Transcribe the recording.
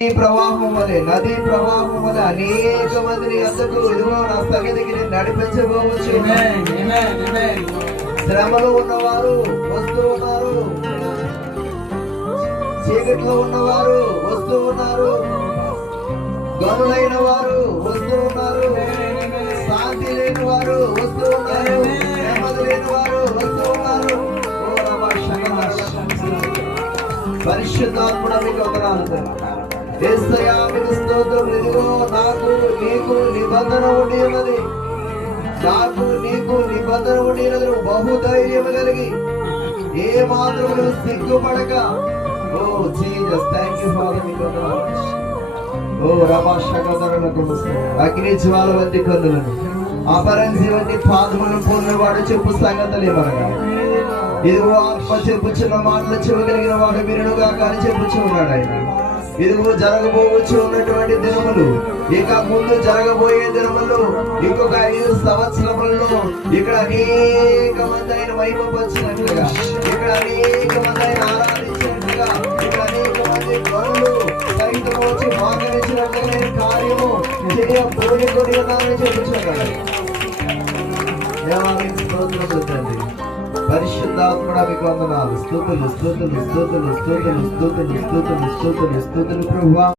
నదీ ప్రవాహం వలె అనేక మందిని అందుకు ఇదిగో నా సన్నిధికి నడిపించబోవచ్చు. శ్రమలో ఉన్నవారు వస్తూ ఉన్నారు, చీకట్లో ఉన్నవారు వస్తూ ఉన్నారు, గనులైన వారు వస్తూ ఉన్నారు, శాంతి లేని వారు వస్తూ ఉన్నారు, నెమ్మది లేని వారు వస్తూ ఉన్నారు. పరిశుద్ధాత్ముడా మీకు వందనాలు. యేసయ్యా మీకు స్తోత్రం. ఇదిగో నాకు నీకు నిబంధన ఉండి ఉన్నది, నాకు నీకు నిబంధన ఉండి ఉన్నది. బహుధైర్యం కలిగి ఏ మాత్రం సిగ్గుపడక, ఓ జీసస్ థ్యాంక్ యూ ఫాదర్, మీకు వందనాలు. ఓ రమాశకధరులకు అగ్ని జ్వాల వంటి కన్నులను అపరంజి వంటి పాదములను పొందినవాడు చెప్పు సంగతులు ఏమనగా, ఇదిగో ఆత్మ చెప్పుచున్న మాటలు చెవగలిగిన వాడు వినుడుగా కానీ చెప్పుచు ఉన్నాడు ఆయన. ఇదిగో జరగబోవచ్చు ఉన్నటువంటి దినములు, ఇక ముందు జరగబోయే దినములు, ఇంకొక 5 సంవత్సరములలో ఇక్కడ అనేక మంది ఆయన మహిమపరిచినట్లుగా, ఇక్కడ అనేక మంది ఆయన ఆరాధించినట్లుగా, ఇక్కడ అనేక మంది గనులు సైతం వచ్చి మాట్లాడించినట్లుగా కార్యము చేయబోని కొని ఉన్నామని చెప్పుచున్నాడు. స్తోత్రం. పరిశుద్ధాత్మడా మీకు వందనాలు. స్తుతులు స్తుతులు స్తుతులు స్తుతులు స్తుతులు స్తుతులు స్తుతులు స్తుతులు ప్రభువా.